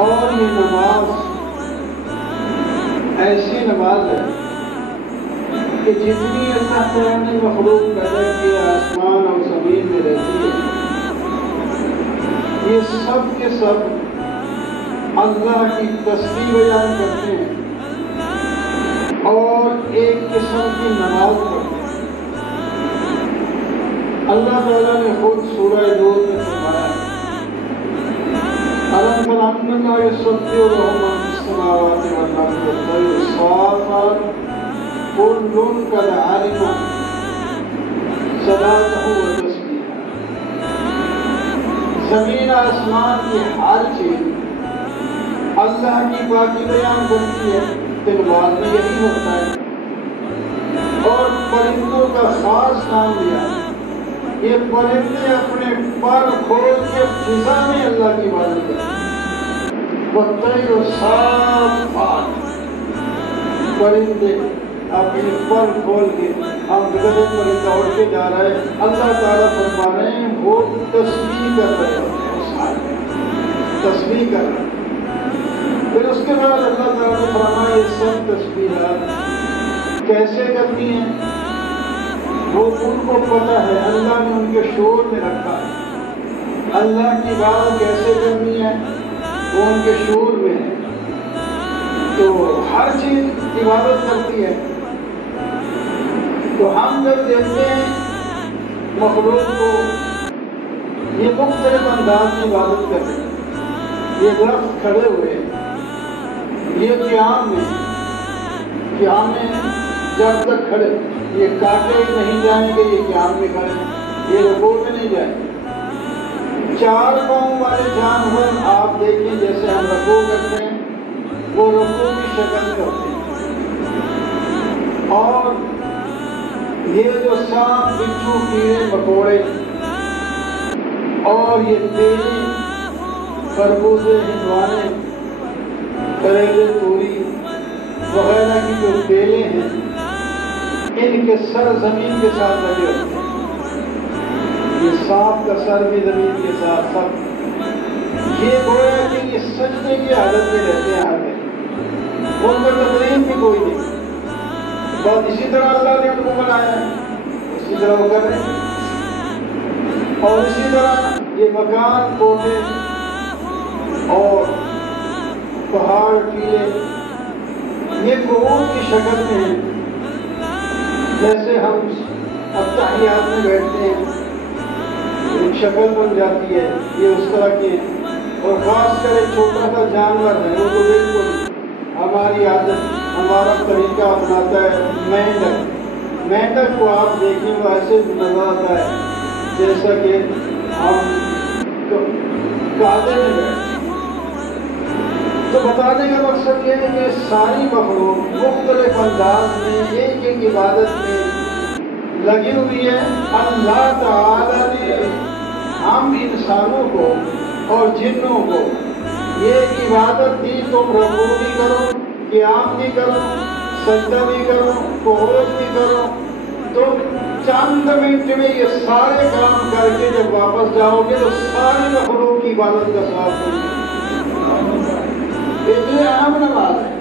اور یہ نماز ایسی نماز ہے کہ جتنی اللہ تعالیٰ نے مخلوق پیدا کی آسمان اور زمین میں رہتی ہے، یہ سب کے سب اللہ کی تسبیح بیان کرتے ہیں اور ایک قسم کی نماز پڑھتے ہیں۔ اللہ تعالیٰ نے خود سورہ نور میں فرمایا أَلَمْ تَرَ أَنَّ اللَّهَ يُسَبِّحُ لَهُ مَن فِي السَّمَاوَاتِ وَالْأَرْضِ وَالطَّيْرُ صَافَّاتٍ كُلٌّ قَدْ عَلِمَ صَلَاتَهُ وَتَسْبِيحَهُ۔ زمین آسمان کی ہر چیز اللہ کی پاکی بیان کرتی ہے کہ نماز میں یہی ہوتا ہے، اور پرندوں کا خاص نام لیا۔ یہ پرندے اپنے پر کھول کے فضا میں اللہ کی عبادت کرتے ہیں۔ وَالطَّيْرُ صَافَّاتٍ، پرندے اپنے پر کھول کے، ہم گدے پرندہ اڑ کے جا رہے ہیں، اللہ تعالیٰ فرما رہے ہیں وہ تسبیح کر رہے ہوتے ہیں، اس حال میں تسبیح کر رہے ہیں۔ پھر اس کے بعد اللہ تعالیٰ نے فرمایا یہ سب تسبیحات کیسے کرنی ہیں، وہ ان کو پتہ ہے، اللہ نے ان کے شعور میں رکھا ہے۔ اللہ کی بات کیسے کرنی ہے وہ ان کے شعور میں ہے، تو ہر چیز عبادت کرتی ہے۔ تو ہم جب دیکھتے ہیں مخلوق کو یہ مختلف انداز میں عبادت کر رہے ہیں، یہ درخت کھڑے ہوئے ہیں، یہ قیام میں جب تک کھڑے یہ کاٹے نہیں جائیں گے، یہ قیام میں کھڑے، یہ رکوع میں نہیں جائیں گے۔ چار پاؤں والے جانور آپ دیکھیں جیسے ہم رکوع کرتے ہیں، وہ رکوع کی شکل میں ہوتے ہیں، اور یہ جو سانپ بچھو کیڑے مکوڑے اور یہ تیلی خربوزے ہندوانے کریلے توری وغیرہ کی جو بیلیں ہیں، ان کے سر زمین کے ساتھ لگے ہوتے ہیں۔ یہ سانپ کا سر بھی زمین کے ساتھ، سب یہ گویا کہ یہ سجدے کی حالت میں رہتے ہیں آگے، ان کو تقریم بھی کوئی نہیں، بس اسی طرح اللہ نے ان کو بنایا ہے، اسی طرح وہ کر رہے ہیں۔ اور اسی طرح یہ مکان کوٹے اور پہاڑ ٹیلے یہ قرون کی شکل میں ہیں، جیسے ہم اتحیات میں بیٹھتے ہیں ایک شکل بن جاتی ہے، یہ اس طرح کی ہے۔ اور خاص کر ایک چھوٹا سا جانور ہے، وہ تو بالکل ہماری عادت ہمارا طریقہ اپناتا ہے، مینڈک کو آپ دیکھیں وہ ایسے نظر آتا ہے جیسا کہ ہم کعبے میں بیٹھتے ہیں۔ تو بتانے کا مقصد یہ ہے کہ ساری مخلوق مختلف انداز میں ایک ایک عبادت میں لگی ہوئی ہے۔ اللہ تعالیٰ نے ہم انسانوں کو اور جنوں کو یہ عبادت دی، تم رکوع بھی کرو، قیام بھی کرو، سجدہ بھی کرو، قعود بھی کرو، تم چند منٹ میں یہ سارے کام کر کے جب واپس جاؤ گے تو ساری مخلوق کی عبادت کا ثواب ملے گا۔ یہ اہم نماز ہے۔